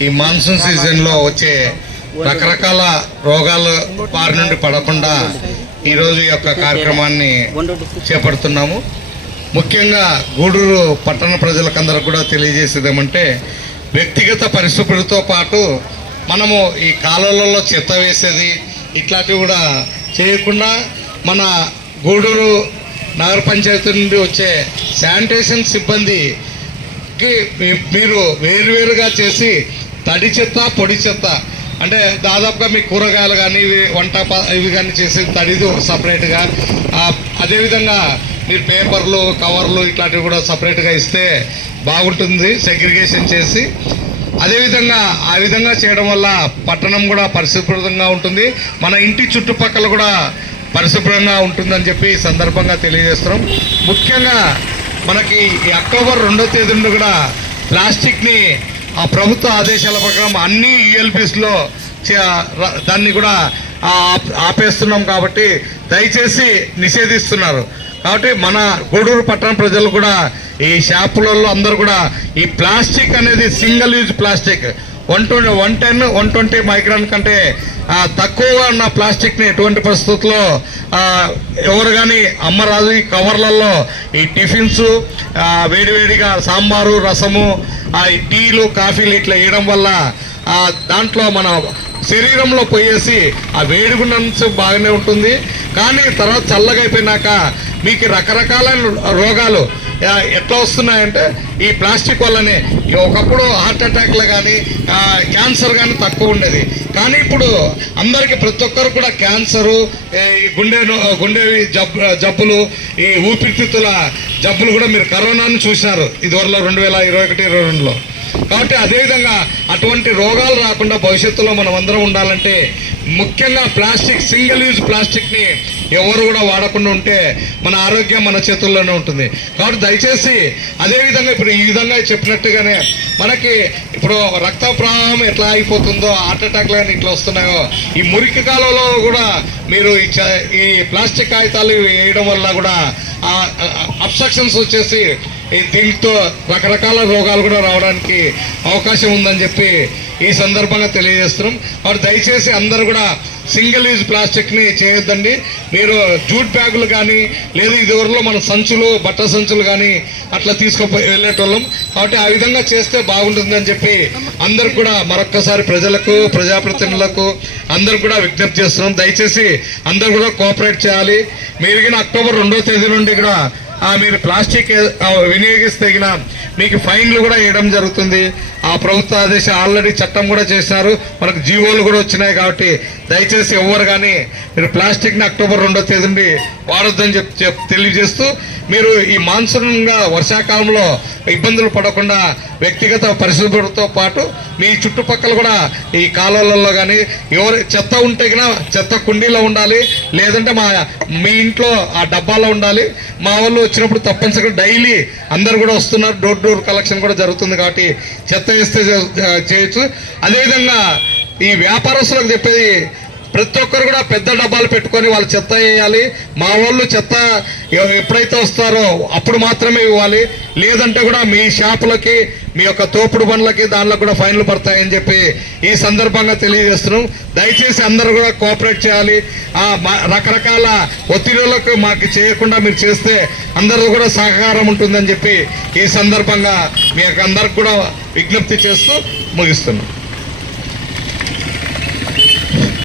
ఈ మాన్సూన్ సీజన్లో వచ్చే రకరకాల రోగాల బారి నుండి పడకుండా ఈరోజు ఈ యొక్క కార్యక్రమాన్ని చేపడుతున్నాము. ముఖ్యంగా గూడూరు పట్టణ ప్రజలకందరూ కూడా తెలియజేసేది ఏమంటే వ్యక్తిగత పరిశుభ్రతతో పాటు మనము ఈ కాలువలలో చెత్త వేసేది ఇట్లాంటివి కూడా చేయకుండా మన గూడూరు నగర పంచాయతీ నుండి వచ్చే శానిటేషన్ సిబ్బందికి మీ- మీరు వేరువేరుగా చేసి తడి చెత్త పొడి చెత్త. అంటే దాదాపుగా మీ కూరగాయలు కానీ ఇవి వంట ఇవి కానీ చేసేది తడిది సపరేట్గా. అదేవిధంగా మీరు పేపర్లు కవర్లు ఇట్లాంటివి కూడా సపరేట్గా ఇస్తే బాగుంటుంది సెగ్రిగేషన్ చేసి. అదేవిధంగా ఆ విధంగా చేయడం వల్ల పట్టణం కూడా పరిశుభ్రంగా ఉంటుంది. మన ఇంటి చుట్టుపక్కల కూడా పరిశుభ్రంగా ఉంటుందని చెప్పి సందర్భంగా తెలియజేస్తున్నాం. ముఖ్యంగా మనకి అక్టోబర్ రెండో తేదీ నుండి కూడా ప్లాస్టిక్ని ఆ ప్రభుత్వ ఆదేశాల ప్రకారం అన్ని ఈఎల్పిస్లో దాన్ని కూడా ఆ, ఆపేస్తున్నాం కాబట్టి దయచేసి నిషేధిస్తున్నారు. కాబట్టి మన గూడూరు పట్టణ ప్రజలు కూడా ఈ షాపులలో అందరూ కూడా ఈ ప్లాస్టిక్ అనేది single use plastic. One twenty one ten one twenty micron కంటే తక్కువగా ఉన్న ప్లాస్టిక్ని ఎటువంటి పరిస్థితుల్లో ఎవరు కానీ అమ్మరాజు ఈ కవర్లలో ఈ టిఫిన్స్ వేడివేడిగా సాంబారు రసము ఆ ఈ టీలు కాఫీలు ఇట్లా వేయడం వల్ల దాంట్లో మన శరీరంలో పోయేసి ఆ వేడిగున్నంత బాగానే ఉంటుంది. కానీ తర్వాత చల్లగా అయిపోయినాక మీకు రకరకాలైన రోగాలు ఎట్లా వస్తున్నాయంటే ఈ ప్లాస్టిక్ వల్లనే. ఒకప్పుడు హార్ట్ అటాక్లు కానీ క్యాన్సర్ కానీ తక్కువ ఉండేది. కానీ ఇప్పుడు అందరికీ ప్రతి ఒక్కరు కూడా క్యాన్సరు ఈ గుండె గుండె జబ్బు జబ్బులు ఈ ఊపిరితిత్తుల జబ్బులు కూడా మీరు కరోనాను చూసినారు ఇదివరలో రెండు వేల ఇరవై ఒకటి ఇరవై రెండులో. కాబట్టి అదేవిధంగా అటువంటి రోగాలు రాకుండా భవిష్యత్తులో మనం అందరం ఉండాలంటే ముఖ్యంగా ప్లాస్టిక్ సింగిల్ యూజ్ ప్లాస్టిక్ని ఎవరు కూడా వాడకుండా ఉంటే మన ఆరోగ్యం మన చేతుల్లోనే ఉంటుంది. కాబట్టి దయచేసి అదేవిధంగా ఇప్పుడు ఈ విధంగా చెప్పినట్టుగానే మనకి ఇప్పుడు రక్త ప్రవాహం ఎట్లా అయిపోతుందో హార్ట్ అటాక్లు కానీ ఇట్లా వస్తున్నాయో ఈ మురికి కాలంలో కూడా మీరు ఈ చ- ఈ ప్లాస్టిక్ కాగితాలు వేయడం వల్ల కూడా అబ్స్ట్రక్షన్స్ వచ్చేసి ఈ దీంతో రకరకాల రోగాలు కూడా రావడానికి అవకాశం ఉందని చెప్పి ఈ సందర్భంగా తెలియజేస్తున్నాం. మరి దయచేసి అందరూ కూడా సింగిల్ యూజ్ ప్లాస్టిక్ని చేయొద్దండి. మీరు జూట్ బ్యాగులు కానీ లేదా ఇదివరలో మన సంచులు బట్ట సంచులు కానీ అట్లా తీసుకుపోయి వెళ్ళేటోళ్ళం. కాబట్టి ఆ విధంగా చేస్తే బాగుంటుందని చెప్పి అందరు కూడా మరొక్కసారి ప్రజలకు ప్రజాప్రతినిధులకు అందరు కూడా విజ్ఞప్తి చేస్తున్నాం. దయచేసి అందరు కూడా కోఆపరేట్ చేయాలి. మీరు అక్టోబర్ రెండో తేదీ నుండి కూడా మీరు ప్లాస్టిక్ వినియోగిస్తే మీకు ఫైన్లు కూడా వేయడం జరుగుతుంది. ఆ ప్రభుత్వ ఆదేశం ఆల్రెడీ చట్టం కూడా చేశారు. మనకు జీవోలు కూడా వచ్చినాయి కాబట్టి దయచేసి ఎవ్వరు కానీ మీరు ప్లాస్టిక్ని అక్టోబర్ రెండో తేదీ నుండి వాడొద్దని చెప్పి చెప్- తెలియజేస్తూ మీరు ఈ మాన్సూన్గా వర్షాకాలంలో ఇబ్బందులు పడకుండా వ్యక్తిగత పరిశుభ్రతతో పాటు మీ చుట్టుపక్కల కూడా ఈ కాలువలలో కానీ ఎవరు చెత్త ఉంటే కన్నా చెత్త కుండీలో ఉండాలి. లేదంటే మా మీ ఇంట్లో ఆ డబ్బాలో ఉండాలి. మా వాళ్ళు వచ్చినప్పుడు తప్పనిసరిగా డైలీ అందరు కూడా వస్తున్నారు. డోర్ డోర్ కలెక్షన్ కూడా జరుగుతుంది కాబట్టి చెత్త వేస్తే చేయొచ్చు. అదేవిధంగా ఈ వ్యాపారస్తులకు చెప్పేది ప్రతి ఒక్కరు కూడా పెద్ద డబ్బాలు పెట్టుకొని వాళ్ళు చెత్త వేయాలి. మా వాళ్ళు చెత్త ఎప్పుడైతే వస్తారో అప్పుడు మాత్రమే ఇవ్వాలి. లేదంటే కూడా మీ షాపులకి మీ యొక్క తోపుడు బండ్లకి దానిలో కూడా ఫైన్లు పడతాయని చెప్పి ఈ సందర్భంగా తెలియజేస్తున్నాం. దయచేసి అందరూ కూడా కోఆపరేట్ చేయాలి. ఆ మా- రకరకాల ఒత్తిడులకు మాకు చేయకుండా మీరు చేస్తే అందరూ కూడా సహకారం ఉంటుందని చెప్పి ఈ సందర్భంగా మీ అందరికి కూడా విజ్ఞప్తి చేస్తూ ముగిస్తున్నాం.